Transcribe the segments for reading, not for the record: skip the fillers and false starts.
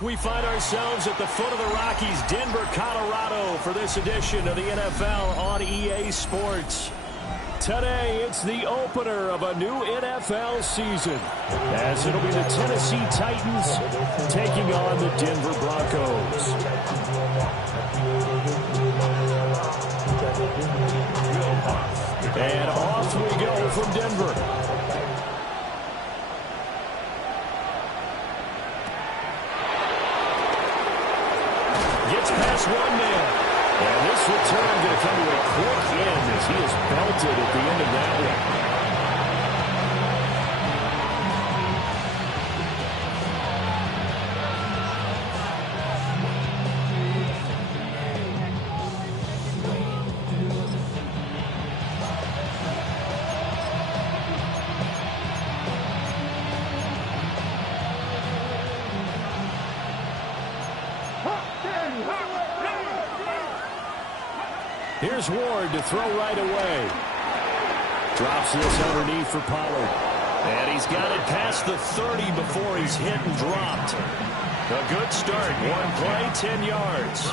We find ourselves at the foot of the Rockies, Denver, Colorado, for this edition of the NFL on EA Sports. Today, it's the opener of a new NFL season, as it'll be the Tennessee Titans taking on the Denver Broncos. And off we go from Denver. Gets past one man. And this return going to come to a quick end as he is belted at the end of that one. Here's Ward to throw right away. Drops this underneath for Pollard. And he's got it past the 30 before he's hit and dropped. A good start. One play, 10 yards.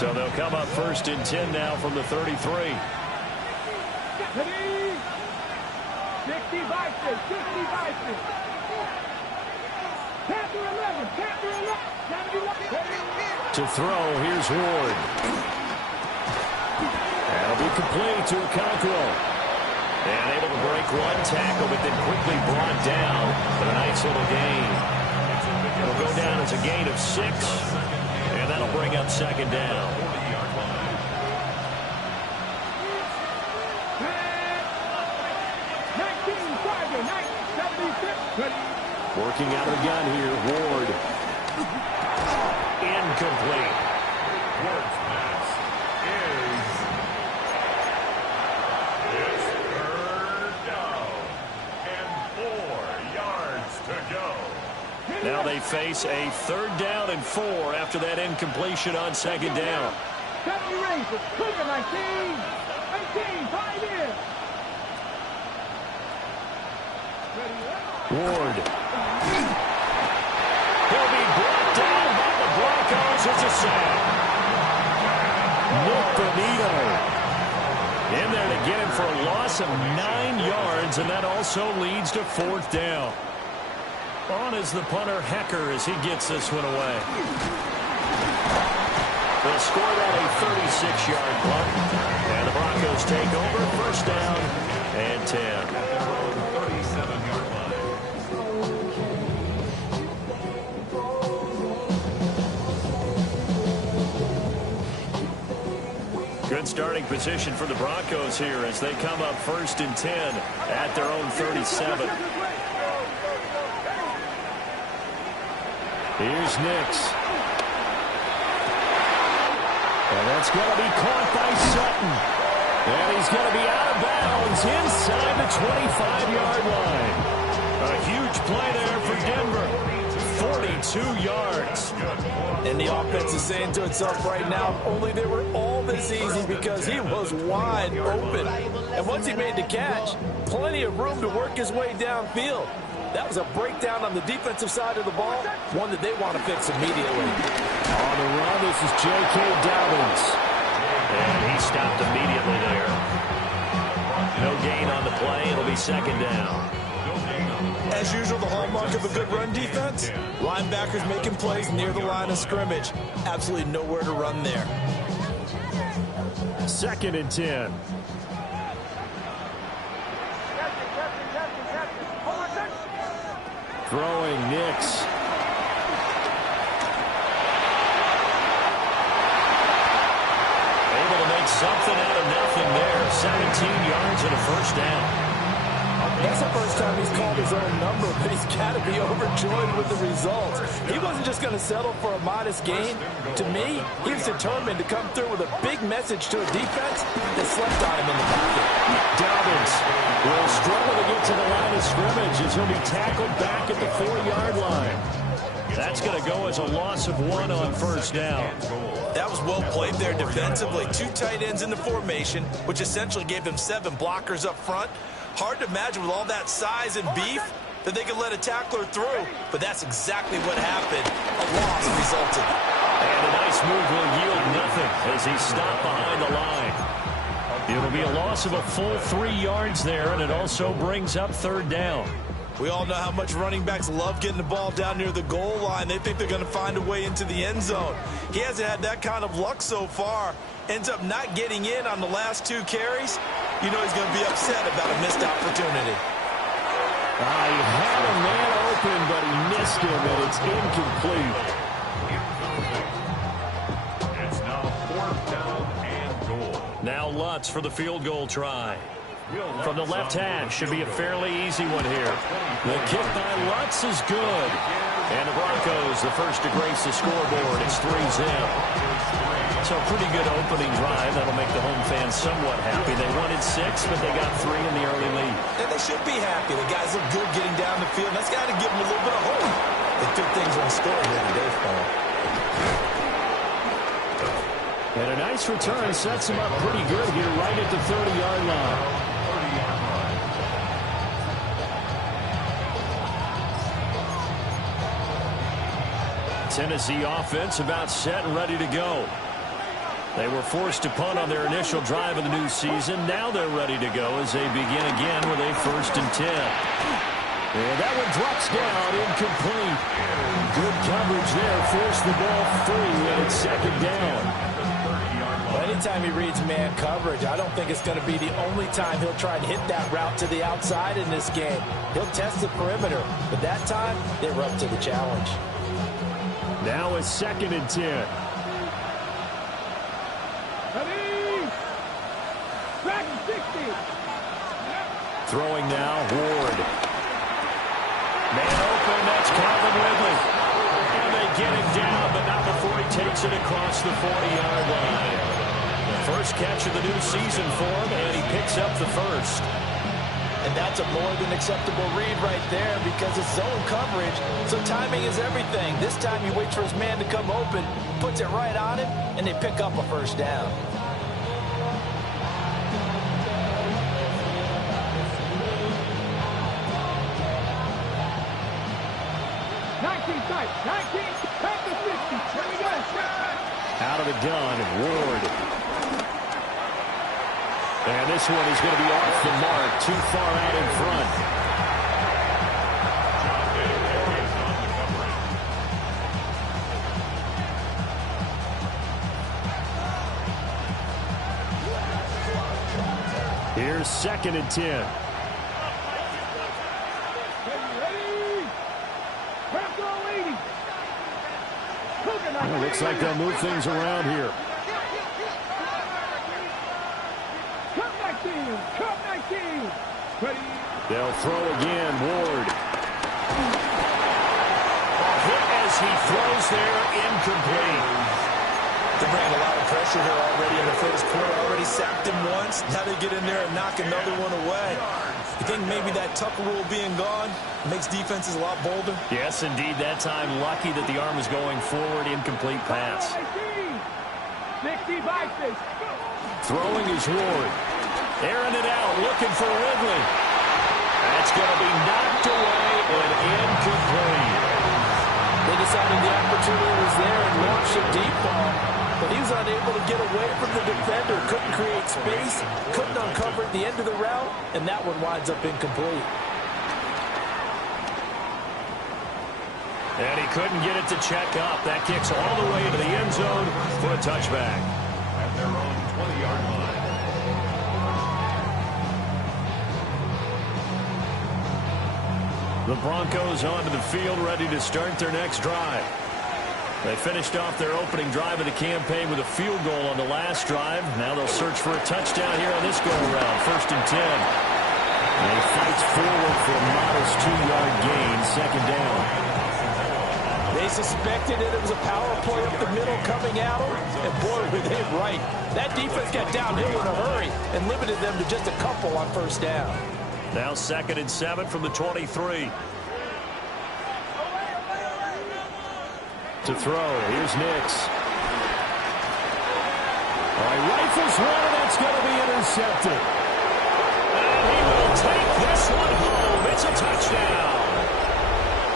So they'll come up first and 10 now from the 33. 60 Vices, 60 Vices. Panther 11, Panther 11. To throw, here's Ward. That'll be complete to Okonkwo. And able to break one tackle, but then quickly brought down. But a nice little gain. It'll go down as a gain of 6. And that'll bring up second down. Working out of the gun here, Ward. Incomplete. Ward's pass is third down and 4 yards to go. Now they face a third down and 4 after that incompletion on second down. 5 in. Ward. He'll be brought down by the Broncos. It's a sack. Nick Bonito in there to get him for a loss of 9 yards, and that also leads to fourth down. On is the punter, Hecker, as he gets this one away. They'll score that a 36-yard punt, and the Broncos take over, first down and 10. 37-yard line. Good starting position for the Broncos here as they come up first and 10 at their own 37. Here's Nix. And that's going to be caught by Sutton. And he's going to be out of bounds inside the 25-yard line. A huge play there for Denver. 42 yards. And the offense is saying to itself right now, if only they were all this easy, because he was wide open. And once he made the catch, plenty of room to work his way downfield. That was a breakdown on the defensive side of the ball, one that they want to fix immediately. On the run, this is J.K. Dobbins. And he stopped immediately there. No gain on the play. It'll be second down. As usual, the hallmark of a good run defense, linebackers making plays near the line of scrimmage. Absolutely nowhere to run there. Second and 10. Throwing Nix. Able to make something out of nothing there. 17 yards and a first down. That's the first time he's called his own number, but he's got to be overjoyed with the results. He wasn't just going to settle for a modest gain. To me, he was determined to come through with a big message to a defense that slept on him in the pocket. Dobbins will struggle to get to the line of scrimmage as he'll be tackled back at the 4-yard line. That's going to go as a loss of 1 on first down. That was well played there defensively. 2 tight ends in the formation, which essentially gave them 7 blockers up front. Hard to imagine with all that size and beef that they could let a tackler through, but that's exactly what happened. A loss resulted. And a nice move will yield nothing as he stopped behind the line. It'll be a loss of a full 3 yards there, and it also brings up third down. We all know how much running backs love getting the ball down near the goal line. They think they're going to find a way into the end zone. He hasn't had that kind of luck so far. Ends up not getting in on the last 2 carries. You know he's going to be upset about a missed opportunity. He had a man open, but he missed him, and it's incomplete. It's now 4th down and goal. Now Lutz for the field goal try. From the left hash, should be a fairly easy one here. The kick by Lutz is good. And the Broncos, the first to grace the scoreboard. It's 3-zip. So a pretty good opening drive. That'll make the home fans somewhat happy. They wanted 6, but they got 3 in the early lead. And they should be happy. The guys look good getting down the field. That's got to give them a little bit of hope. They took things on score here today for them. And a nice return sets him up pretty good here right at the 30-yard line. Tennessee offense about set and ready to go. They were forced to punt on their initial drive of the new season. Now they're ready to go as they begin again with a 1st and 10. And that one drops down, incomplete. Good coverage there, forced the ball free, and it's 2nd down. Well, anytime he reads man coverage, I don't think it's going to be the only time he'll try and hit that route to the outside in this game. He'll test the perimeter, but that time, they were up to the challenge. Now it's 2nd and 10. Ready? Back 60. Throwing now, Ward. Man open, that's Calvin Ridley. And they get him down, but not before he takes it across the 40-yard line. First catch of the new season for him, and he picks up the first. And that's a more than acceptable read right there because it's zone coverage, so timing is everything. This time he waits for his man to come open, puts it right on him, and they pick up a 1st down. Out of the gun, Ward. And this one is going to be off the mark, too far out in front. Here's 2nd and 10. Well, looks like they'll move things around here. They'll throw again, Ward. Hit as he throws there, incomplete. They're bringing a lot of pressure here already in the first quarter. Already sacked him once. Now they get in there and knock another one away. You think maybe that Tucker rule being gone makes defenses a lot bolder? Yes, indeed. That time, lucky that the arm was going forward. Incomplete pass. 60 by 6. Throwing is Ward. Airing it out, looking for Ridley. That's going to be knocked away and incomplete. They decided the opportunity was there and launched a deep ball, but he was unable to get away from the defender. Couldn't create space, couldn't uncover at the end of the route, and that one winds up incomplete. And he couldn't get it to check up. That kicks all the way to the end zone for a touchback. At their own 20-yard line. The Broncos onto the field, ready to start their next drive. They finished off their opening drive of the campaign with a field goal on the last drive. Now they'll search for a touchdown here on this go-around, 1st and 10. And he fights forward for a modest 2-yard gain, 2nd down. They suspected it was a power play up the middle coming at them, and boy, were they right. That defense got downhill in a hurry and limited them to just a couple on 1st down. Now 2nd and 7 from the 23. To throw, here's Nix. All right, rifles one, and that's going to be intercepted. And he will take this one home. It's a touchdown.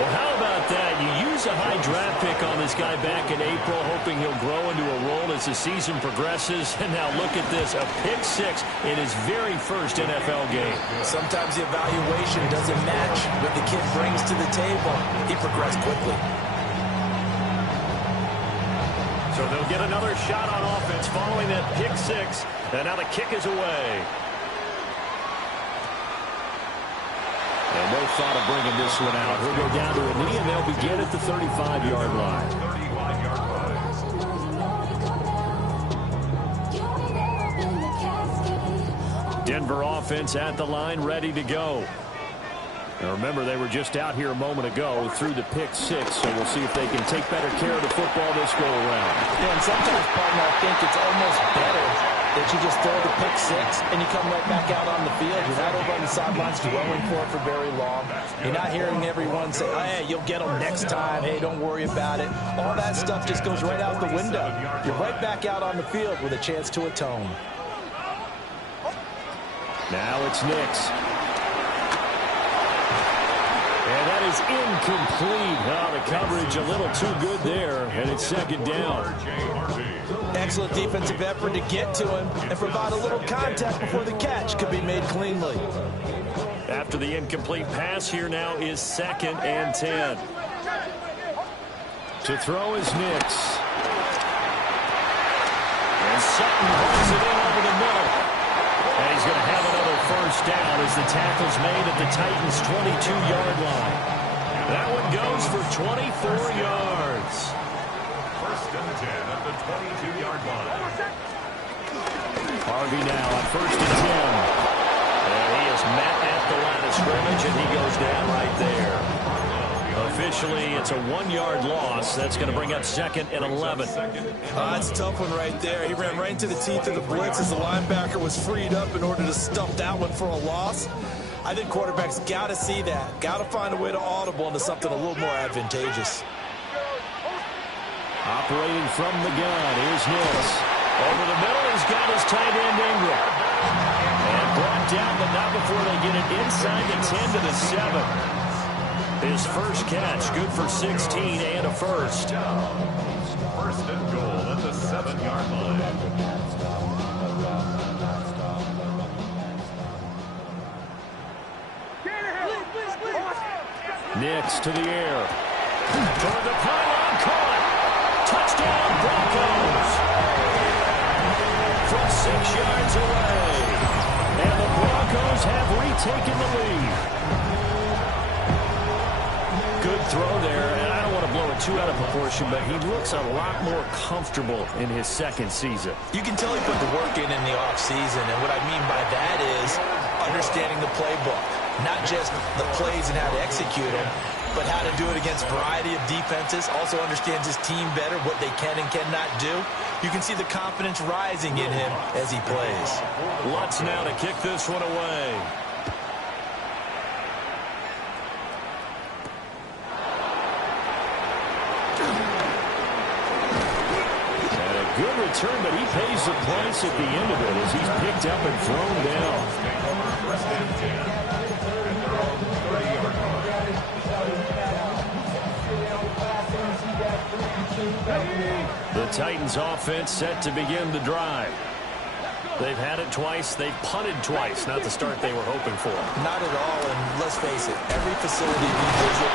Well, how about that? You use a high draft pick on this guy back in April, hoping he'll grow into a role as the season progresses. And now look at this, a pick six in his very first NFL game. Sometimes the evaluation doesn't match what the kid brings to the table. He progressed quickly. So they'll get another shot on offense following that pick six. And now the kick is away. And no thought of bringing this one out. He'll go down to a knee, and they'll begin at the 35-yard line. 35-yard line. Denver offense at the line, ready to go. Now remember, they were just out here a moment ago through the pick six, so we'll see if they can take better care of the football this go-around. Yeah, and sometimes, partner, I think it's almost better that you just throw the pick six and you come right back out on the field. You're not over on the sidelines dwelling for it for very long. You're not hearing everyone say, oh, hey, you'll get them next time. Hey, don't worry about it. All that stuff just goes right out the window. You're right back out on the field with a chance to atone. Now it's Nix. And that is incomplete. Oh, the coverage a little too good there, and it's second down. Excellent defensive effort to get to him and provide a little contact before the catch could be made cleanly. After the incomplete pass, here now is 2nd and 10. To throw is Nix. And Sutton holds it in over the middle. And he's going to have another first down as the tackle's made at the Titans' 22-yard line. That one goes for 24 yards. First and 10 at the 22-yard line. Harvey now on 1st and 10. And he is met at the line of scrimmage, and he goes down right there. Officially, it's a 1-yard loss. That's going to bring up 2nd and 11. That's a tough one right there. He ran right into the teeth of the blitz as the linebacker was freed up in order to stump that one for a loss. I think quarterbacks got to see that. Got to find a way to audible into something a little more advantageous. Operating from the gun, here's Nix. Over the middle, he's got his tight end Ingram. And brought down, but not before they get it inside the 10 to the 7. His first catch, good for 16 and a first. First and goal at the 7-yard line. Nix to the air. Toward the pylon, caught. Touchdown, Broncos. From 6 yards away. And the Broncos have retaken the lead. Good throw there, and I don't want to blow it too out of proportion, but he looks a lot more comfortable in his second season. You can tell he put the work in the offseason, and what I mean by that is understanding the playbook. Not just the plays and how to execute them, but how to do it against a variety of defenses. Also understands his team better, what they can and cannot do. You can see the confidence rising in him as he plays. Lutz now to kick this one away. And a good return, but he pays the price at the end of it as he's picked up and thrown down. The Titans offense set to begin the drive. They've had it twice. They've punted twice. Not the start they were hoping for. Not at all, and let's face it, every facility we visit,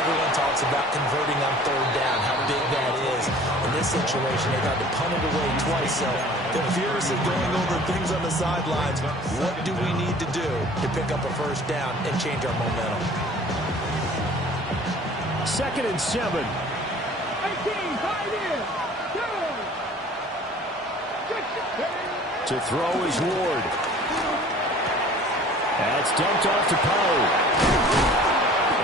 everyone talks about converting on 3rd down, how big that is. In this situation, they've had to punt it away twice, so they're furiously going over things on the sidelines. What do we need to do to pick up a first down and change our momentum? 2nd and 7. 18, 5 in. To throw is Ward. That's dumped off to Poe.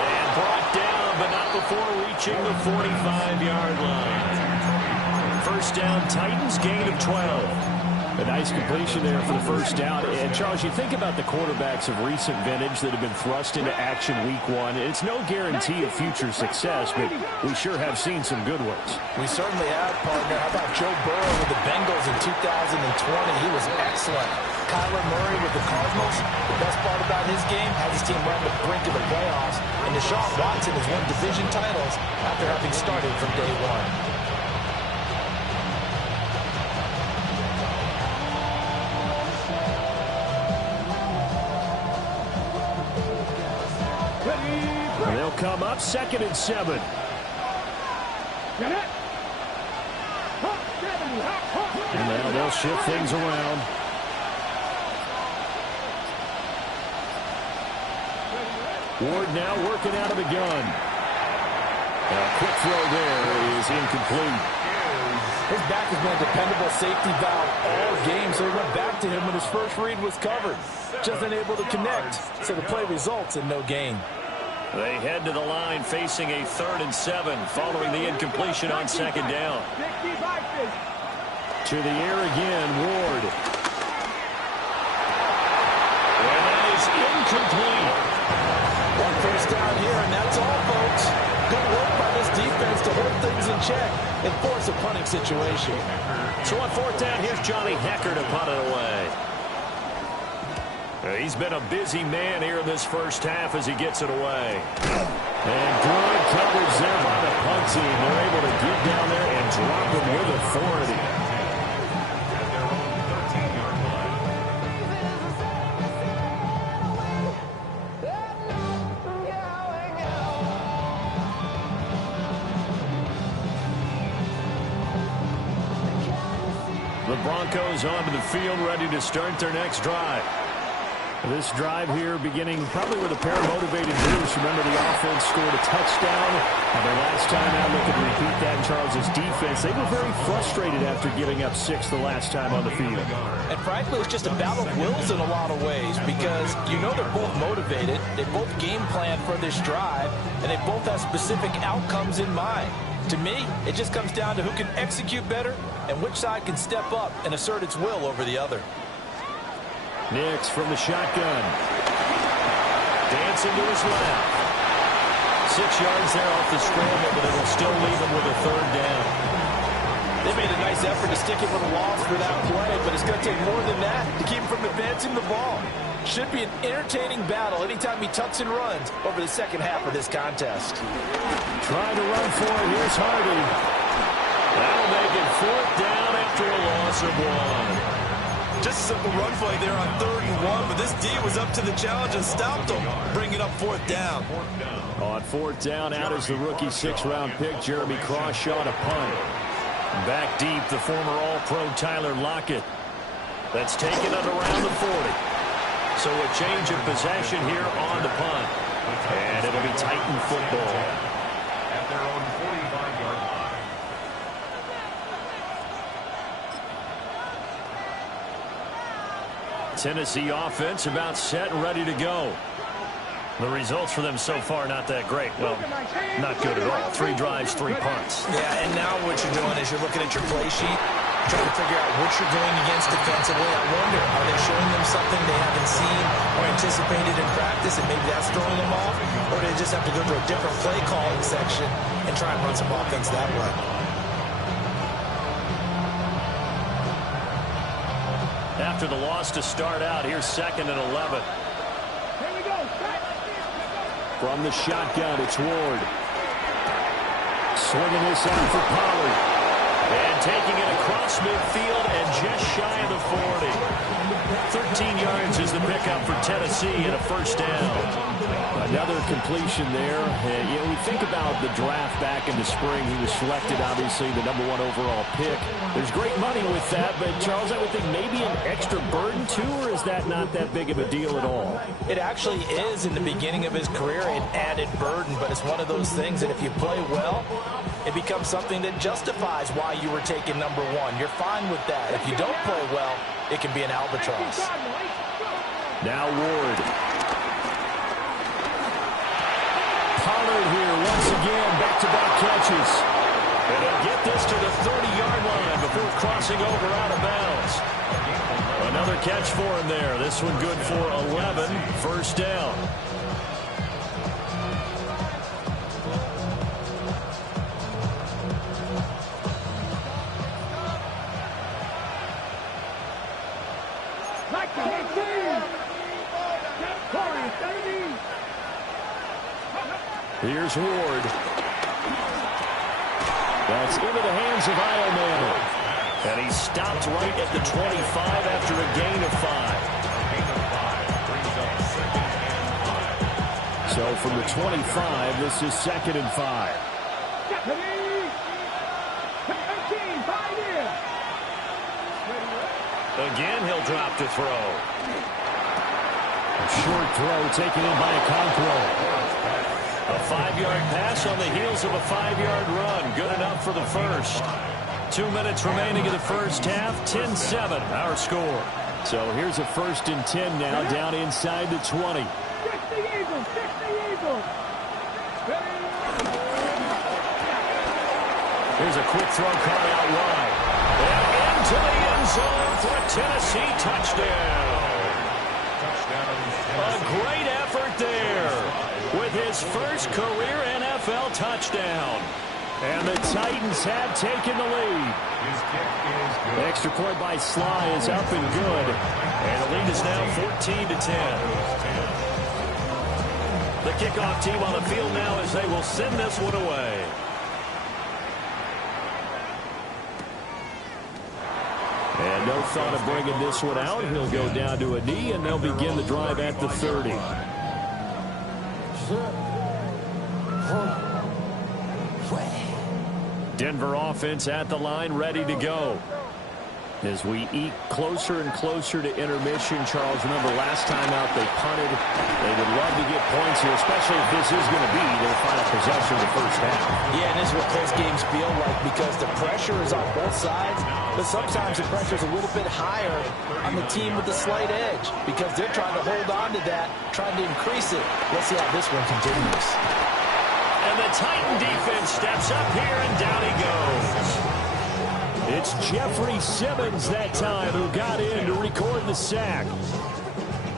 And brought down, but not before reaching the 45-yard line. First down, Titans, gain of 12. A nice completion there for the first down. And, Charles, you think about the quarterbacks of recent vintage that have been thrust into action week one. It's no guarantee of future success, but we sure have seen some good ones. We certainly have, partner. How about Joe Burrow with the Bengals in 2020? He was excellent. Kyler Murray with the Cardinals. The best part about his game, has his team right on the brink of the playoffs. And Deshaun Watson has won division titles after having started from day one. They'll come up 2nd and 7. And now they'll shift things around. Ward now working out of the gun. A quick throw there is incomplete. His back has been a dependable safety valve all game, so he went back to him when his first read was covered. Just unable to connect, so the play results in no gain. They head to the line facing a 3rd and 7 following the incompletion on 2nd down. To the air again, Ward. And that is incomplete. One first down here, and that's all, folks. Good work by this defense to hold things in check and force a punting situation. So on 4th down, here's Johnny Hecker to punt it away. He's been a busy man here in this first half as he gets it away. And good coverage there by the punt team. They're able to get down there and drop him with authority. The Broncos onto the field, ready to start their next drive. This drive here beginning probably with a pair of motivated Bruce. Remember, the offense scored a touchdown. And their last time out, they could repeat that in Charles's defense. They were very frustrated after giving up 6 the last time on the field. And frankly, it's just a battle of wills in a lot of ways because you know they're both motivated. They both game plan for this drive, and they both have specific outcomes in mind. To me, it just comes down to who can execute better and which side can step up and assert its will over the other. Nix from the shotgun. Dancing to his left. 6 yards there off the scramble, but it'll still leave him with a 3rd down. They made a nice effort to stick him with a loss for that play, but it's going to take more than that to keep him from advancing the ball. Should be an entertaining battle anytime he tucks and runs over the second half of this contest. Trying to run for it. Here's Hardy. That'll make it 4th down after a loss of 1. Just a simple run play there on 3rd and 1, but this D was up to the challenge and stopped him, bringing up 4th down. On 4th down, out is the rookie 6th-round pick, Jeremy Crawshaw, to punt. Back deep, the former All-Pro Tyler Lockett. That's taken it around the 40. So a change of possession here on the punt. And it'll be Titan football. At their own 45-yard line. Tennessee offense about set and ready to go. The results for them so far not that great. Well, not good at all. 3 drives, 3 punts. Yeah, and now what you're doing is you're looking at your play sheet, trying to figure out what you're going against defensively. I wonder, are they showing them something they haven't seen or anticipated in practice, and maybe that's throwing them off? Or do they just have to go to a different play calling section and try and run some offense that way? After the loss to start out, here's 2nd and 11. From the shotgun, it's Ward. Swinging this out for Pollard. And taking it across midfield and just shy of the 40. 13 yards is the pickup for Tennessee and a 1st down. Another completion there. You know, we think about the draft back in the spring. He was selected, obviously, the #1 overall pick. There's great money with that, but, Charles, I would think maybe an extra burden, too, or is that not that big of a deal at all? It actually is in the beginning of his career an added burden, but it's one of those things that if you play well, it becomes something that justifies why you were taken #1. You're fine with that. If you don't play well, it can be an albatross. Now Ward. Pollard here once again, back-to-back catches. And he'll get this to the 30-yard line before crossing over out of bounds. catch for him there. This one good for 11. First down. Here's Ward. That's into the hands of Iomanner. And he stopped right at the 25 after a gain of 5. So from the 25, this is 2nd and 5. Again, he'll drop to throw. A short throw taken in by Okonkwo. A 5-yard pass on the heels of a 5-yard run. Good enough for the first. 2 minutes remaining in the first half. 10-7, our score. So here's a 1st and 10 now, down inside the 20. Here's a quick throw caught out wide. And into the end zone for a Tennessee touchdown. A great effort there with his first career NFL touchdown. And the Titans have taken the lead. The extra point by Sly is up and good. And the lead is now 14-10. The kickoff team on the field now as they will send this one away. And no thought of bringing this one out. He'll go down to a knee, and they'll begin the drive at the 30. Denver offense at the line, ready to go. As we eke closer and closer to intermission, Charles, remember last time out they punted. They would love to get points here, especially if this is going to be their final possession of the first half. Yeah, and this is what close games feel like because the pressure is on both sides, but sometimes the pressure is a little bit higher on the team with the slight edge because they're trying to hold on to that, trying to increase it. Let's see how this one continues. And the Titan defense steps up here, and down he goes. It's Jeffrey Simmons that time who got in to record the sack.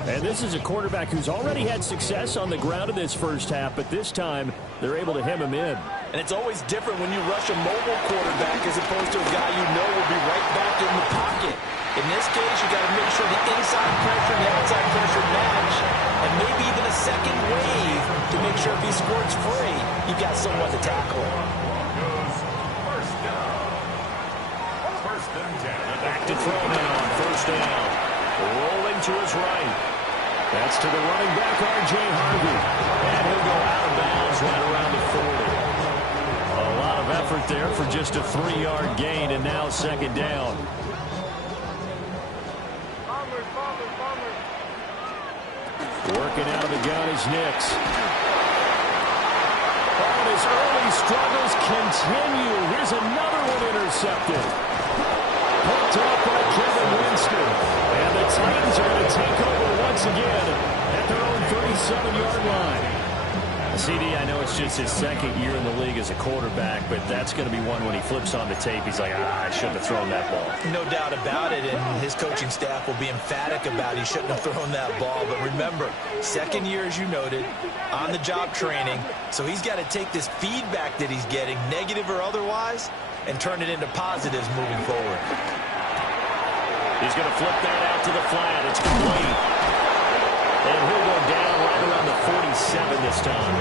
And this is a quarterback who's already had success on the ground in this first half, but this time they're able to hem him in. And it's always different when you rush a mobile quarterback as opposed to a guy you know will be right back in the pocket. In this case, you got to make sure the inside pressure and the outside pressure match, and maybe even a second wave to make sure if he squirts free, you've got someone to tackle him. Back to throw now on first down. Rolling to his right. That's to the running back, R.J. Harvey. And he'll go out of bounds right around the 40. A lot of effort there for just a 3-yard gain, and now 2nd down. Working out of the gun is Nix. And his early struggles continue. Here's another one intercepted. Picked up by Kevin Winston. And the Titans are going to take over once again at their own 37-yard line. CD, I know it's just his 2nd year in the league as a quarterback, but that's going to be one when he flips on the tape. He's like, I shouldn't have thrown that ball. No doubt about it, and his coaching staff will be emphatic about he shouldn't have thrown that ball. But remember, 2nd year, as you noted, on-the-job training, so he's got to take this feedback that he's getting, negative or otherwise, and turn it into positives moving forward. He's going to flip that out to the flat. It's complete. And he'll go down right around the 47 this time.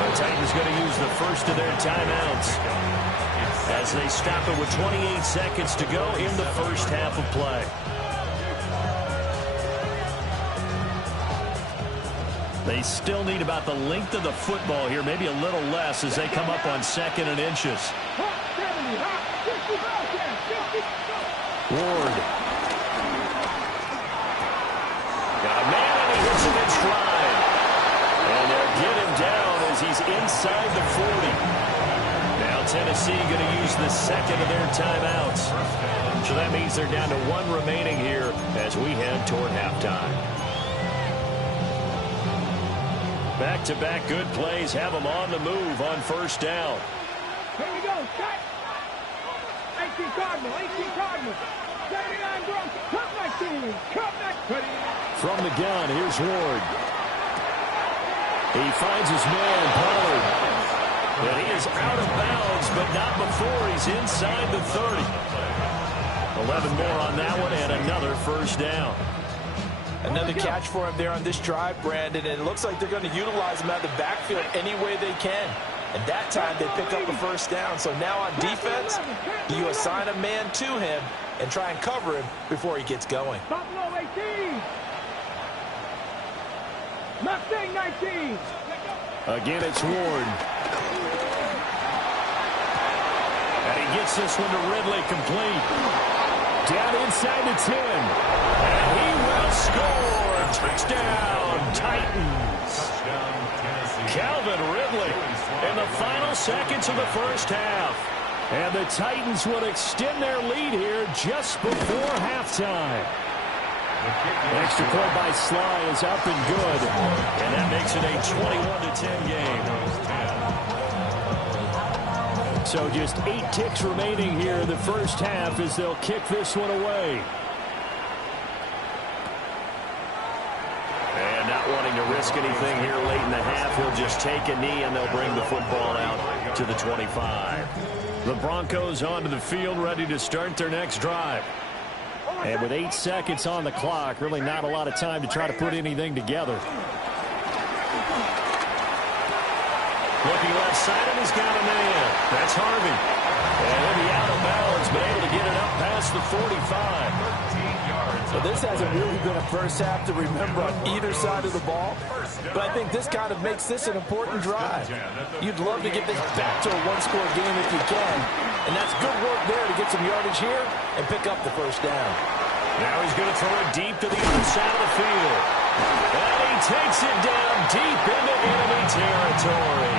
The Titans going to use the first of their timeouts as they stop it with 28 seconds to go in the first half of play. They still need about the length of the football here, maybe a little less as they come up on 2nd and inches. Ward. Got a man, and he hits him in stride. And they'll get him down as he's inside the 40. Now Tennessee going to use the 2nd of their timeouts. So that means they're down to 1 remaining here as we head toward halftime. Back-to-back good plays have them on the move on first down. Here we go, set. 18 Cardinal, 18 Cardinal. From the gun, here's Ward. He finds his man, Pollard. And he is out of bounds, but not before he's inside the 30. 11 more on that one, and another first down. Another catch for him there on this drive, Brandon, and it looks like they're going to utilize him out of the backfield any way they can. And that time they pick up a first down. So now on defense, you assign a man to him and try and cover him before he gets going. Buffalo 18. Mustang 19. Again, it's Ward. And he gets this one to Ridley complete. Down inside the 10. And he will score. Touchdown, Titans. Calvin Ridley in the final seconds of the first half. And the Titans would extend their lead here just before halftime. Extra point by Sly is up and good. And that makes it a 21-10 game. So just 8 ticks remaining here in the first half as they'll kick this one away. And not wanting to risk anything here late in the half, he'll just take a knee and they'll bring the football out to the 25. The Broncos onto the field, ready to start their next drive. And with 8 seconds on the clock, really not a lot of time to try to put anything together. Looking left side, and he's got a man. That's Harvey. And he'll be out of bounds, but able to get it up past the 45. So this hasn't really been a first half to remember on either side of the ball. But I think this kind of makes this an important drive. You'd love to get this back to a one-score game if you can. And that's good work there to get some yardage here and pick up the first down. Now he's going to throw it deep to the other side of the field. And he takes it down deep into enemy territory.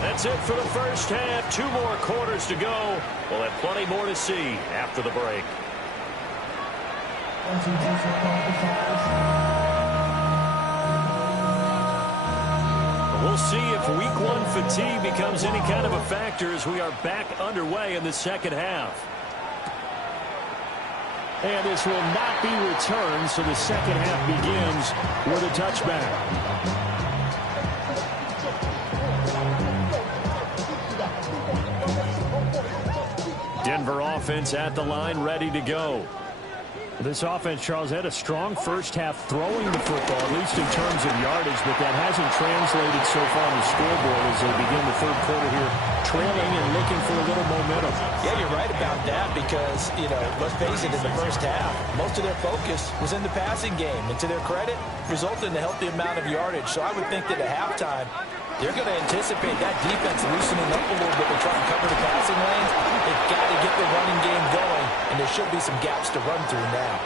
That's it for the first half. 2 more quarters to go. We'll have plenty more to see after the break. We'll see if week 1 fatigue becomes any kind of a factor as we are back underway in the second half. And this will not be returned, so the second half begins with a touchback. Denver offense at the line, ready to go. This offense, Charles, had a strong first half throwing the football, at least in terms of yardage, but that hasn't translated so far on the scoreboard as they begin the third quarter here, trailing and looking for a little momentum. Yeah, you're right about that because, you know, let's face it, in the first half, most of their focus was in the passing game. And to their credit, resulted in a healthy amount of yardage. So I would think that at halftime, they're going to anticipate that defense loosening up a little bit to try and cover the passing lanes. They've got to get the running game going, and there should be some gaps to run through now.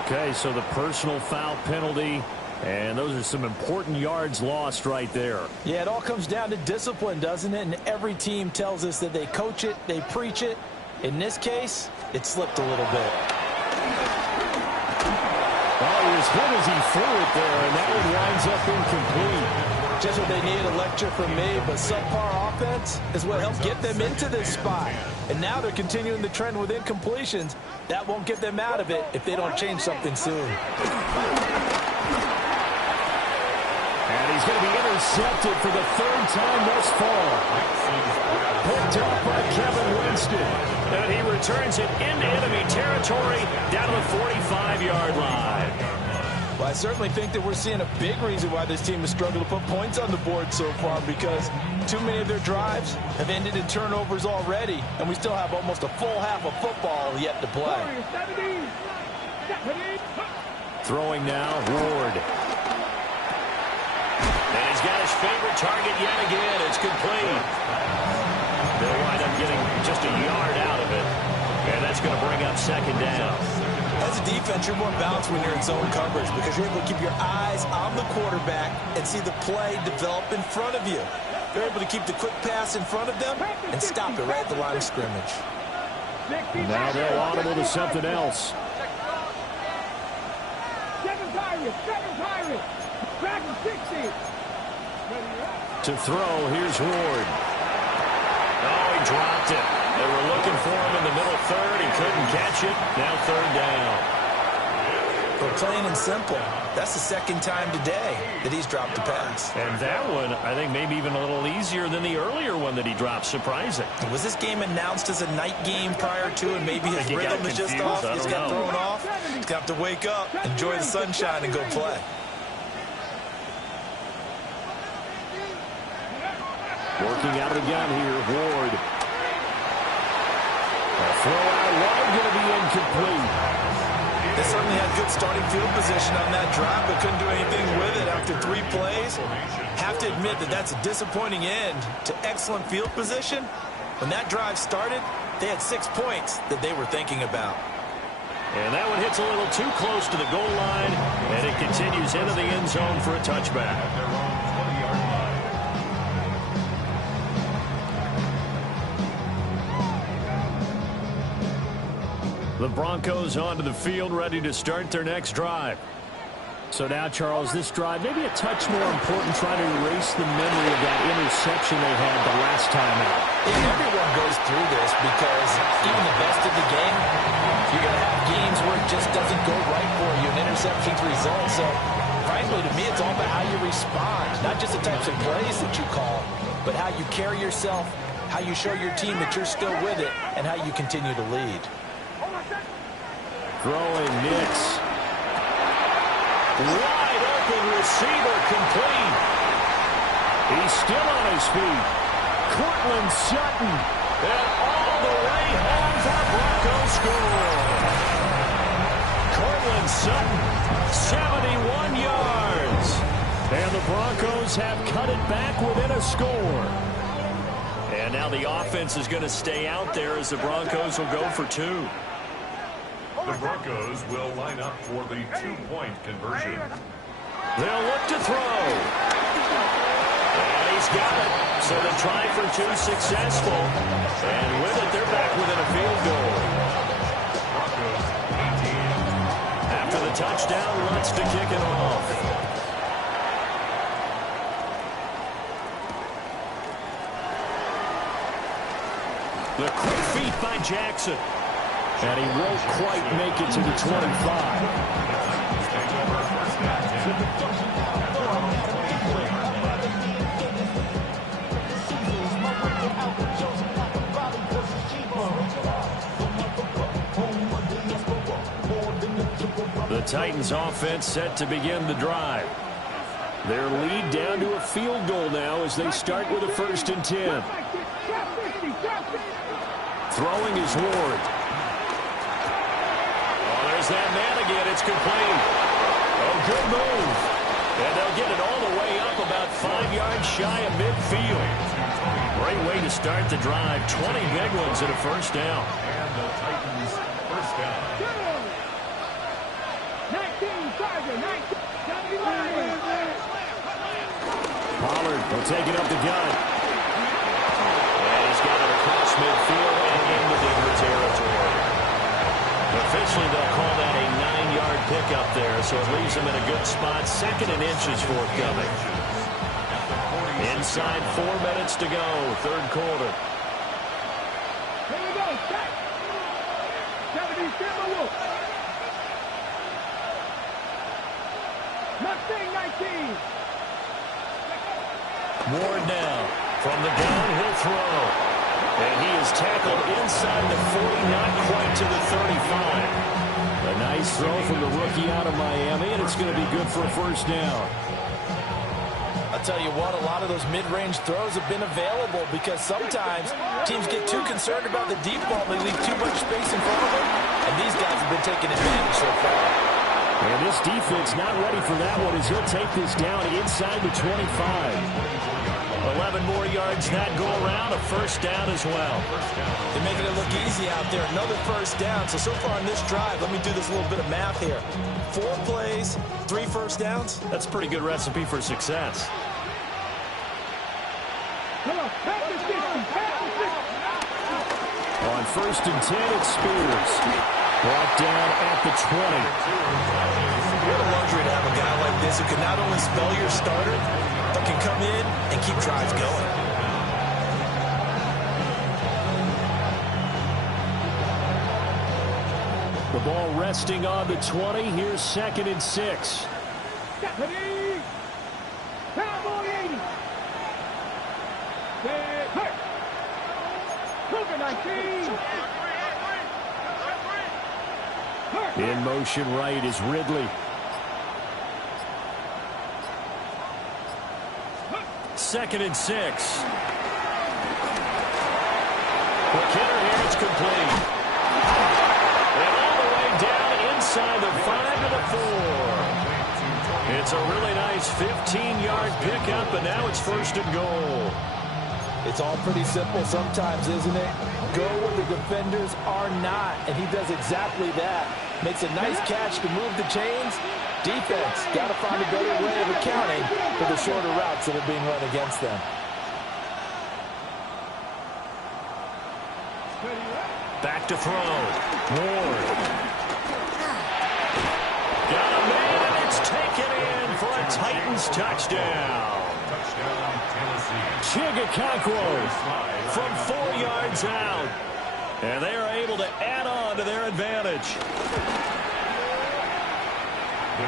Okay, so the personal foul penalty, and those are some important yards lost right there. Yeah, it all comes down to discipline, doesn't it? And every team tells us that they coach it, they preach it. In this case, it slipped a little bit. Well, he was hit as he threw it there, and that one winds up incomplete. Just what they need, a lecture from me, but subpar offense is what helped get them into this spot. And now they're continuing the trend with incompletions. That won't get them out of it if they don't change something soon. And he's going to be intercepted for the 3rd time thus far. Picked up by Kevin Winston. And he returns it into enemy territory down to the 45-yard line. Well, I certainly think that we're seeing a big reason why this team has struggled to put points on the board so far, because too many of their drives have ended in turnovers already, and we still have almost a full half of football yet to play. Throwing now, Ward. And he's got his favorite target yet again. It's complete. They'll wind up getting just a yard out of it, and that's going to bring up 2nd down. As a defense, you're more balanced when you're in zone coverage because you're able to keep your eyes on the quarterback and see the play develop in front of you. They're able to keep the quick pass in front of them and stop it right at the line of scrimmage. Now they'll audible to something else. 7 Pirates, 7 Pirates. Back to 60. To throw, here's Ward. Oh, he dropped it. They were looking for him in the middle third. He couldn't catch it. Now third down. But plain and simple, that's the second time today that he's dropped a pass. And that one, I think, maybe even a little easier than the earlier one that he dropped. Surprising. Was this game announced as a night game prior to, and maybe his rhythm is just off? He's got thrown off. He's got to wake up, enjoy the sunshine, and go play. Working out of the gun here, Ward. A throw out wide, going to be incomplete. They certainly had good starting field position on that drive, but couldn't do anything with it after 3 plays. Have to admit that that's a disappointing end to excellent field position. When that drive started, they had 6 points that they were thinking about. And that one hits a little too close to the goal line, and it continues into the end zone for a touchback. The Broncos onto the field, ready to start their next drive. So now, Charles, this drive maybe a touch more important, trying to erase the memory of that interception they had the last time out. And everyone goes through this because even the best of the game, you're going to have games where it just doesn't go right for you, and interceptions result. So, frankly, to me, it's all about how you respond, not just the types of plays that you call, but how you carry yourself, how you show your team that you're still with it, and how you continue to lead. Throwing Nix. Wide open receiver complete. He's still on his feet. Cortland Sutton. And all the way home for Bronco score. Cortland Sutton, 71 yards. And the Broncos have cut it back within a score. And now the offense is going to stay out there as the Broncos will go for 2. The Broncos will line up for the 2-point conversion. They'll look to throw. And he's got it. So the try for 2 successful. And with it, they're back within a field goal. Broncos 18. After the touchdown, Lutz to kick it off. The quick feet by Jackson. And he won't quite make it to the 25. The Titans offense set to begin the drive. Their lead down to a field goal now as they start with a 1st and 10. Throwing is Ward. There's that man again. It's complete. Oh, good move. And they'll get it all the way up about 5 yards shy of midfield. Great way to start the drive. 20 big ones and a 1st down. And the Titans' 1st down. 19, Tiger, 19. Pollard will take it up the gut. And he's got it across midfield and into Denver territory. Officially, they'll call that a 9-yard pickup there, so it leaves them in a good spot. 2nd and inches forthcoming. Inside 4 minutes to go, 3rd quarter. Here we go, set. 70 Timberwolves. Mustang 19. Ward now. From the gun, he'll throw. And he is tackled inside the 40, not quite to the 35. A nice throw from the rookie out of Miami, and it's going to be good for a 1st down. I'll tell you what, a lot of those mid-range throws have been available because sometimes teams get too concerned about the deep ball. They leave too much space in front of them, and these guys have been taking advantage so far. And this defense not ready for that one as he'll take this down inside the 25. 11 more yards that go around, a 1st down as well. They're making it look easy out there. Another 1st down. So far on this drive, let me do this little bit of math here. 4 plays, 3 1st downs. That's a pretty good recipe for success. On 1st and 10, it's Spears. Brought down at the 20. What a luxury to have a guy like this who can not only spell your starter, but can come in and keep drives going. The ball resting on the 20. Here's 2nd and 6. Ready? Cowboy 80. Set, hurt. Cougar 19. Hurt. In motion right is Ridley. 2nd and 6. McKinnon here, it's complete. And all the way down inside the 5 to the 4. It's a really nice 15-yard pickup, and now it's 1st and goal. It's all pretty simple sometimes, isn't it? Go where the defenders are not, and he does exactly that. Makes a nice catch to move the chains. Defense got to find a better way of accounting for the shorter routes that are being run against them. Back to throw. Ward. Got a man, and it's taken in for a Titans touchdown. Touchdown, Tennessee. Chigakakwo from 4 yards out. And they are able to add on to their advantage.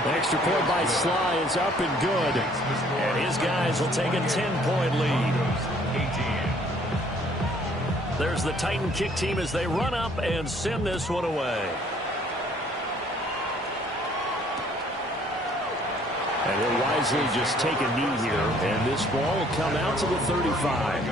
Extra point by Sly is up and good. And his guys will take a 10-point lead. There's the Titan kick team as they run up and send this one away. And he'll wisely just take a knee here. And this ball will come out to the 35.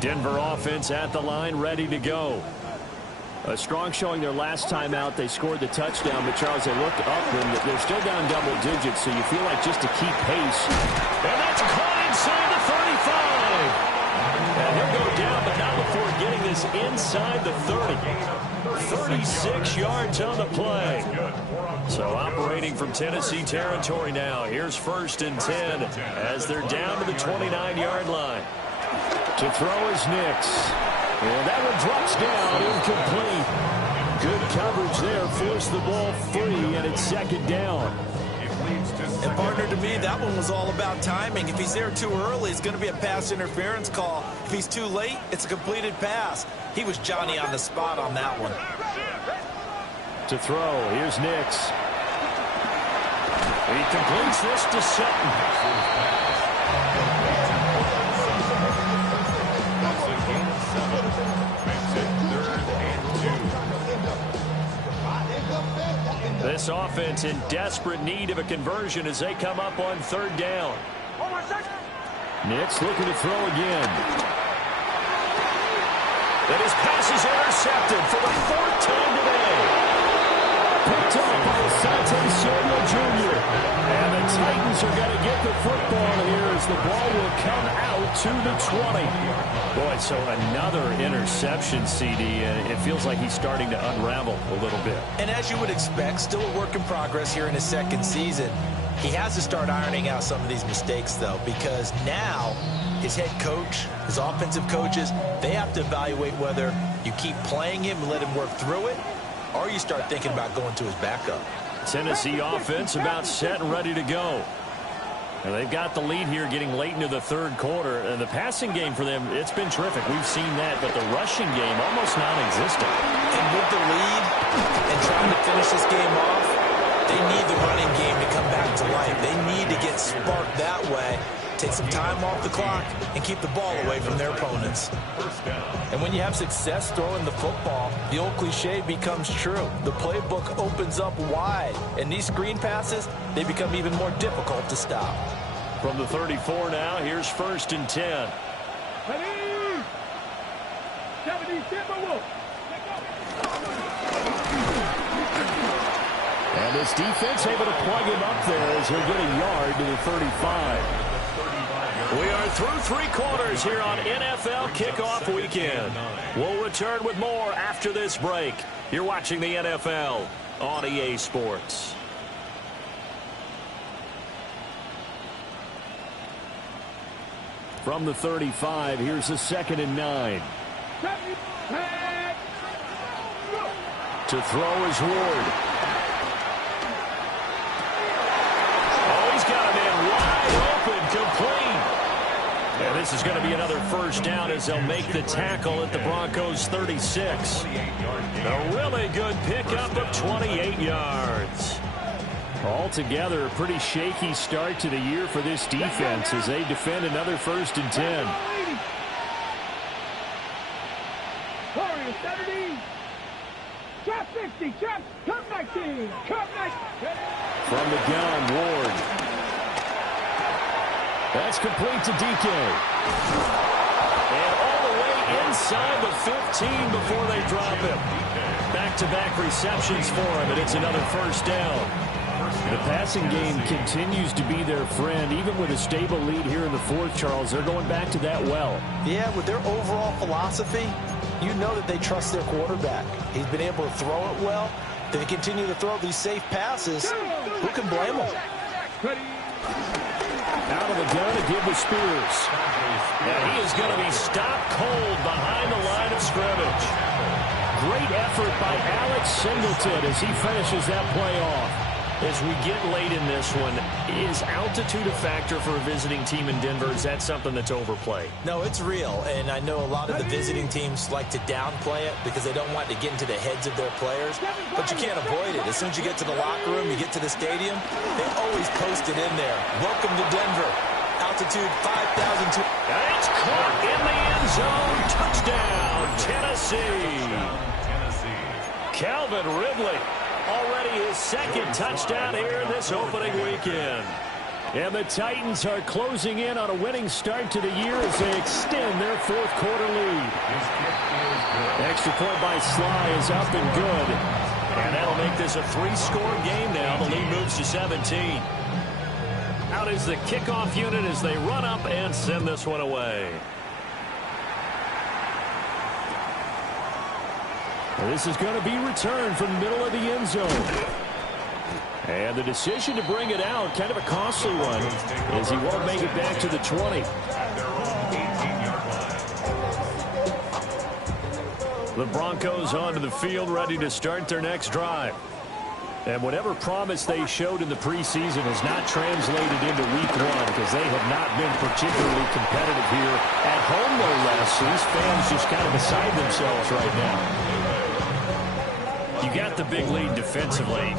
Denver offense at the line, ready to go. A strong showing their last time out. They scored the touchdown, but Charles, they looked up and they're still down double digits, so you feel like just to keep pace. And that's caught inside the 35. And he'll go down, but not before getting this inside the 30. 36 yards on the play. So operating from Tennessee territory now. Here's 1st and 10 as they're down to the 29-yard line. To throw is Nix. And that one drops down, incomplete. Good coverage there, forced the ball free, and it's 2nd down. And partner, to me, that one was all about timing. If he's there too early, it's going to be a pass interference call. If he's too late, it's a completed pass. He was Johnny on the spot on that one. To throw, here's Nix. He completes this to Sutton. This offense in desperate need of a conversion as they come up on 3rd down. Nix looking to throw again. And his pass is intercepted for the 4th time today. Picked up by Asante Samuel Jr. And the Titans are going to get the football here as the ball will come out to the 20. Boy, so another interception, CD, and it feels like he's starting to unravel a little bit. And as you would expect, still a work in progress here in his 2nd season. He has to start ironing out some of these mistakes, though, because now his head coach, his offensive coaches, they have to evaluate whether you keep playing him and let him work through it, or you start thinking about going to his backup. Tennessee offense about set and ready to go. And they've got the lead here getting late into the 3rd quarter. And the passing game for them, it's been terrific. We've seen that, but the rushing game almost non-existent. And with the lead and trying to finish this game off, they need the running game to come back to life. They need to get sparked that way, take some time off the clock, and keep the ball away from their opponents. And when you have success throwing the football, the old cliche becomes true. The playbook opens up wide, and these screen passes, they become even more difficult to stop. From the 34 now, here's 1st and 10. Ready? 70 Timberwolves. And this defense able to plug him up there as he'll get a yard to the 35. We are through 3 quarters here on NFL Kickoff Weekend. We'll return with more after this break. You're watching the NFL on EA Sports. From the 35, here's a 2nd and 9. To throw is Ward. Oh, he's got a man wide open, complete. And this is going to be another first down as they'll make the tackle at the Broncos' 36. A really good pickup of 28 yards. Altogether, a pretty shaky start to the year for this defense as they defend another 1st and 10. Trap 60, trap, come 19, come 19. From the gun, Ward. That's complete to DK. And all the way inside the 15 before they drop him. Back-to-back receptions for him, and it's another first down. The passing game continues to be their friend. Even with a stable lead here in the 4th, Charles, they're going back to that well. Yeah, with their overall philosophy, you know that they trust their quarterback. He's been able to throw it well. They continue to throw these safe passes. Who can blame them? Out of the gun to give to Spears. And he is going to be stopped cold behind the line of scrimmage. Great effort by Alex Singleton as he finishes that play off. As we get late in this one, is altitude a factor for a visiting team in Denver? Is that something that's overplayed? No, it's real, and I know a lot of the visiting teams like to downplay it because they don't want to get into the heads of their players, but you can't avoid it. As soon as you get to the locker room, you get to the stadium, they always post it in there. Welcome to Denver. Altitude 5,002. And it's caught in the end zone. Touchdown, Tennessee. Calvin Ridley. Already his 2nd touchdown here in this opening weekend. And the Titans are closing in on a winning start to the year as they extend their 4th quarter lead. Extra point by Sly is up and good. And that'll make this a 3-score game now. The lead moves to 17. Out is the kickoff unit as they run up and send this one away. This is going to be returned from the middle of the end zone. And the decision to bring it out, kind of a costly one, as he won't make it back to the 20. The Broncos onto the field, ready to start their next drive. And whatever promise they showed in the preseason has not translated into week 1 because they have not been particularly competitive here at home, no less. So these fans just kind of beside themselves right now. You got the big lead defensively.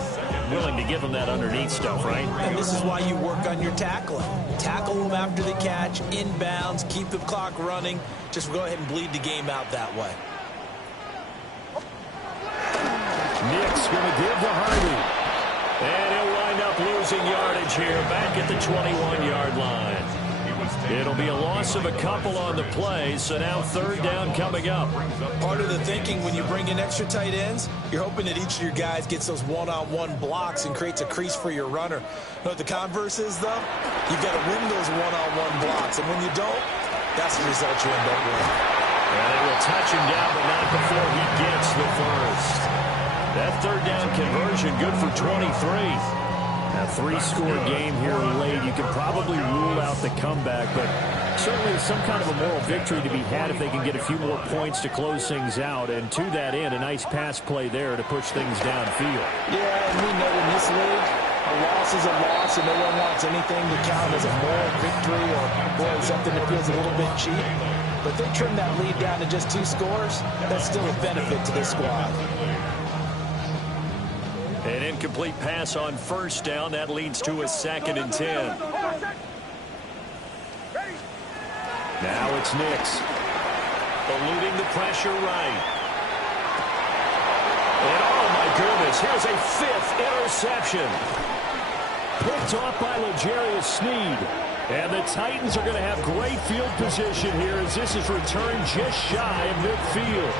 Willing to give them that underneath stuff, right? And this is why you work on your tackling. Tackle them after the catch, inbounds, keep the clock running. Just go ahead and bleed the game out that way. Nick's going to give to Harvey. And he'll wind up losing yardage here back at the 21-yard line. It'll be a loss of a couple on the play, so now 3rd down coming up. Part of the thinking when you bring in extra tight ends, you're hoping that each of your guys gets those one-on-one blocks and creates a crease for your runner. You know what the converse is, though? You've got to win those one-on-one blocks, and when you don't, that's the result you end up with. And they will touch him down, but not before he gets the first. That 3rd down conversion good for 23. A 3-score game here late. You can probably rule out the comeback, but certainly some kind of a moral victory to be had if they can get a few more points to close things out. And to that end, a nice pass play there to push things downfield. Yeah, and we know in this league, a loss is a loss, and no one wants anything to count as a moral victory or boy, something that feels a little bit cheap. But they trim that lead down to just 2 scores. That's still a benefit to this squad. An incomplete pass on 1st down. That leads to a 2nd and 10. Now it's Nix. Eluding the pressure right. And oh my goodness, here's a 5th interception. Picked off by L'Jarius Sneed. And the Titans are going to have great field position here as this is returned just shy of midfield.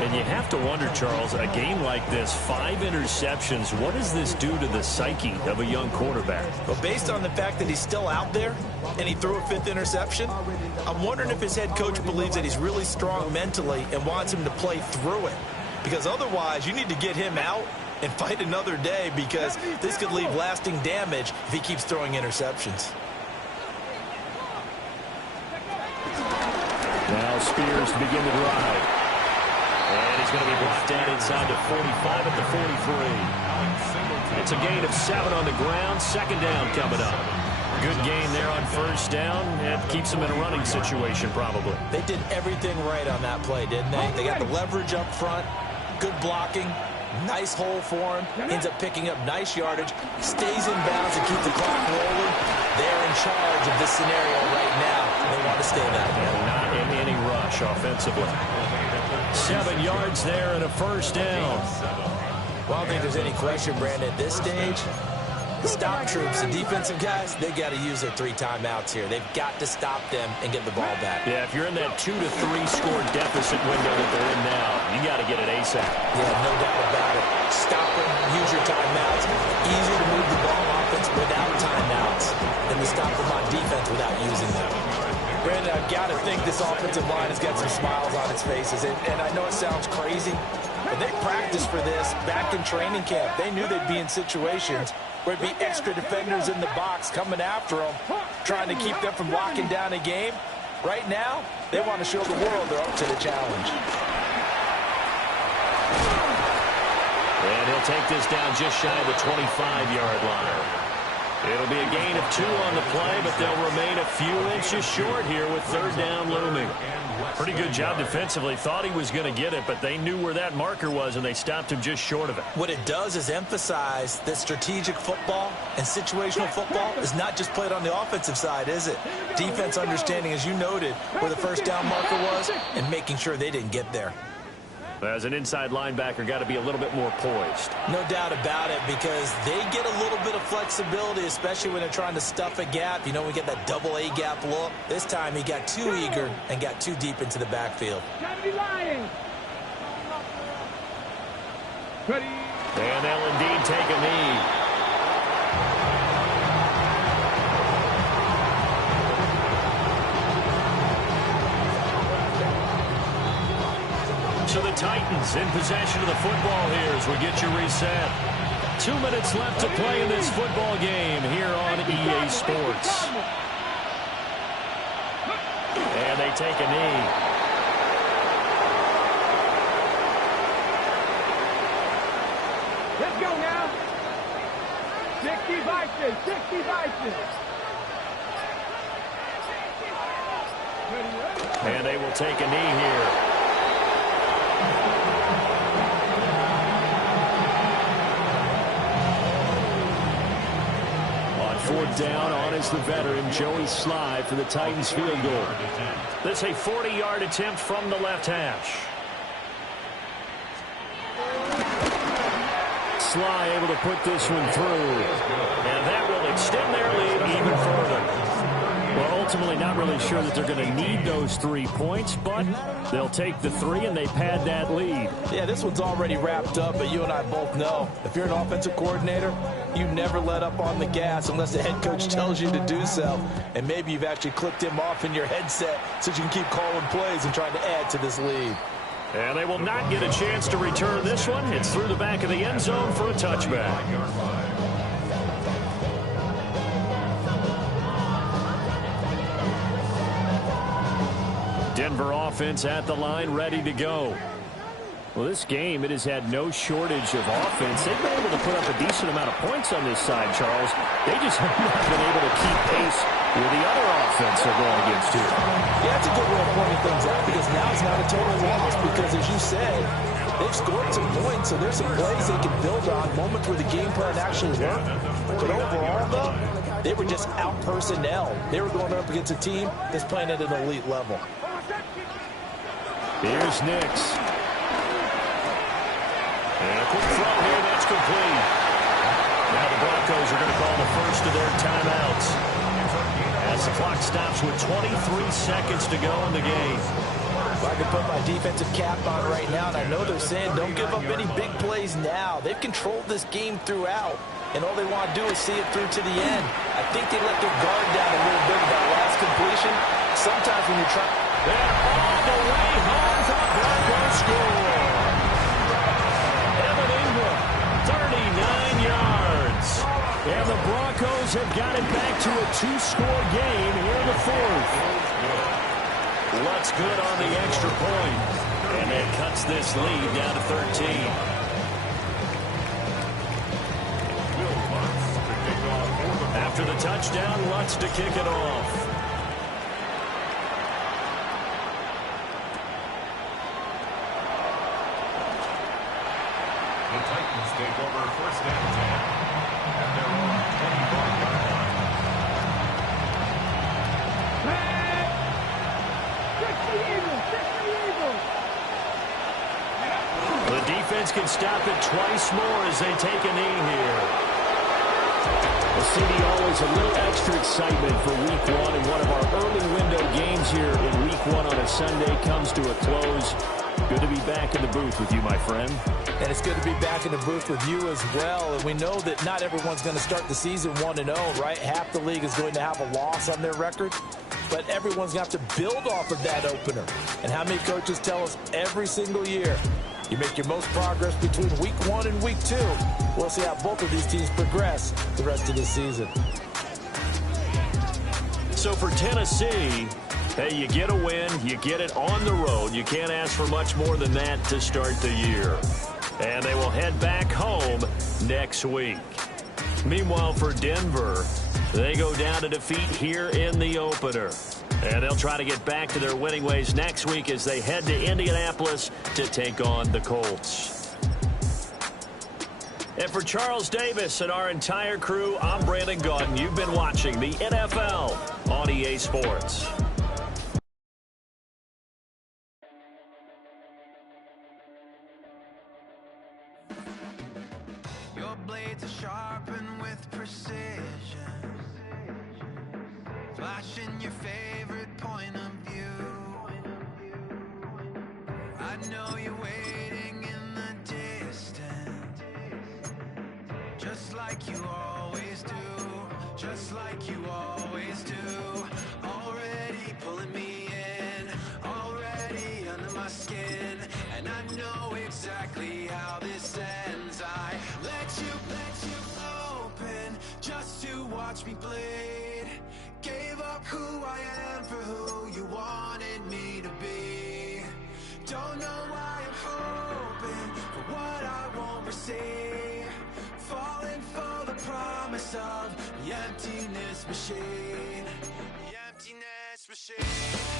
And you have to wonder, Charles, a game like this, 5 interceptions, what does this do to the psyche of a young quarterback? Well, based on the fact that he's still out there and he threw a 5th interception, I'm wondering if his head coach believes that he's really strong mentally and wants him to play through it. Because otherwise, you need to get him out and fight another day because this could leave lasting damage if he keeps throwing interceptions. Now Spears to begin the drive. And he's going to be brought down inside the 45 at the 43. It's a gain of 7 on the ground. Second down coming up. Good gain there on first down. It keeps them in a running situation probably. They did everything right on that play, didn't they? They got the leverage up front, good blocking, nice hole for him, ends up picking up nice yardage, stays in bounds and keeps the clock rolling. They're in charge of this scenario right now. They want to stay that way. Not in any rush offensively. 7 yards there and a first down. Well, I don't think there's any question, Brandon, at this stage. The stop troops, the defensive guys, they got to use their 3 timeouts here. They've got to stop them and get the ball back. Yeah, if you're in that 2 to 3 score deficit window that they're in now, you got to get it ASAP. Yeah, no doubt about it. Stop them, use your timeouts. Easier to move the ball on offense without timeouts than to stop them on defense without using them. Brandon, I've got to think this offensive line has got some smiles on its faces. And I know it sounds crazy, but they practiced for this back in training camp. They knew they'd be in situations where it'd be extra defenders in the box coming after them, trying to keep them from locking down a game. Right now, they want to show the world they're up to the challenge. And he'll take this down just shy of the 25-yard line. It'll be a gain of 2 on the play, but they'll remain a few inches short here with third down looming. Pretty good job defensively. Thought he was going to get it, but they knew where that marker was, and they stopped him just short of it. What it does is emphasize that strategic football and situational football is not just played on the offensive side, is it? Defense understanding, as you noted, where the first down marker was and making sure they didn't get there. As an inside linebacker, got to be a little bit more poised. No doubt about it, because they get a little bit of flexibility, especially when they're trying to stuff a gap. You know, we get that double A gap look. This time he got too eager and got too deep into the backfield. And they'll indeed take a knee. So the Titans in possession of the football here as we get you reset. 2 minutes left to play in this football game here on EA Sports. And they take a knee. Let's go now. 60 Vikings, 60 Vikings. And they will take a knee here. On fourth down, on is the veteran Joey Sly for the Titans field goal. That's a 40-yard attempt from the left hash. Sly able to put this one through, and that will extend their lead even further. Well, ultimately not really sure that they're going to need those 3 points, but they'll take the 3 and they pad that lead. Yeah, this one's already wrapped up, but you and I both know if you're an offensive coordinator, you never let up on the gas unless the head coach tells you to do so. And maybe you've actually clicked him off in your headset so you can keep calling plays and trying to add to this lead. And they will not get a chance to return this one. It's through the back of the end zone for a touchback. Denver offense at the line, ready to go. Well, this game, it has had no shortage of offense. They've been able to put up a decent amount of points on this side, Charles. They just have not been able to keep pace with the other offense they're going against here. Yeah, that's a good way of pointing things out, because now it's not a total loss, because as you said, they've scored some points, so there's some plays they can build on, moments where the game plan actually worked. But overall, though, they were just out personnel. They were going up against a team that's playing at an elite level. Here's Nix. And a quick throw here, that's complete. Now the Broncos are going to call the first of their timeouts as the clock stops with 23 seconds to go in the game. If I could put my defensive cap on right now, and I know they're saying don't give up any big plays now. They've controlled this game throughout, and all they want to do is see it through to the end. I think they let their guard down a little bit with that last completion. Sometimes when you're trying... They're on the way home for the Broncos score. Evan Ingram, 39 yards. And the Broncos have got it back to a 2-score game here in the fourth. Looks good on the extra point. And it cuts this lead down to 13. After the touchdown, Lutz to kick it off. The Titans take over first and 10 at their own 25-yard line. The defense can stop it twice more as they take a knee here. Well, CD, always a little extra excitement for Week 1, and one of our early window games here in Week 1 on a Sunday comes to a close. Good to be back in the booth with you, my friend. And it's good to be back in the booth with you as well. And we know that not everyone's going to start the season 1-0, right? Half the league is going to have a loss on their record. But everyone's going to have to build off of that opener. And how many coaches tell us every single year, you make your most progress between Week 1 and Week 2. We'll see how both of these teams progress the rest of the season. So for Tennessee, hey, you get a win, you get it on the road. You can't ask for much more than that to start the year. And they will head back home next week. Meanwhile, for Denver, they go down to defeat here in the opener. And they'll try to get back to their winning ways next week as they head to Indianapolis to take on the Colts. And for Charles Davis and our entire crew, I'm Brandon Gaudin. You've been watching the NFL on EA Sports. Your blades are sharpened with precision, flashing your favorite point of view. I know you're waiting in the distance, just like you always do, just like you always do. Already pulling me in, already under my skin, and I know exactly how this ends. I let you open just to watch me bleed. Gave up who I am for who you wanted me to be. Don't know why I'm hoping for what I won't receive. Falling for the promise of the emptiness machine. The emptiness machine.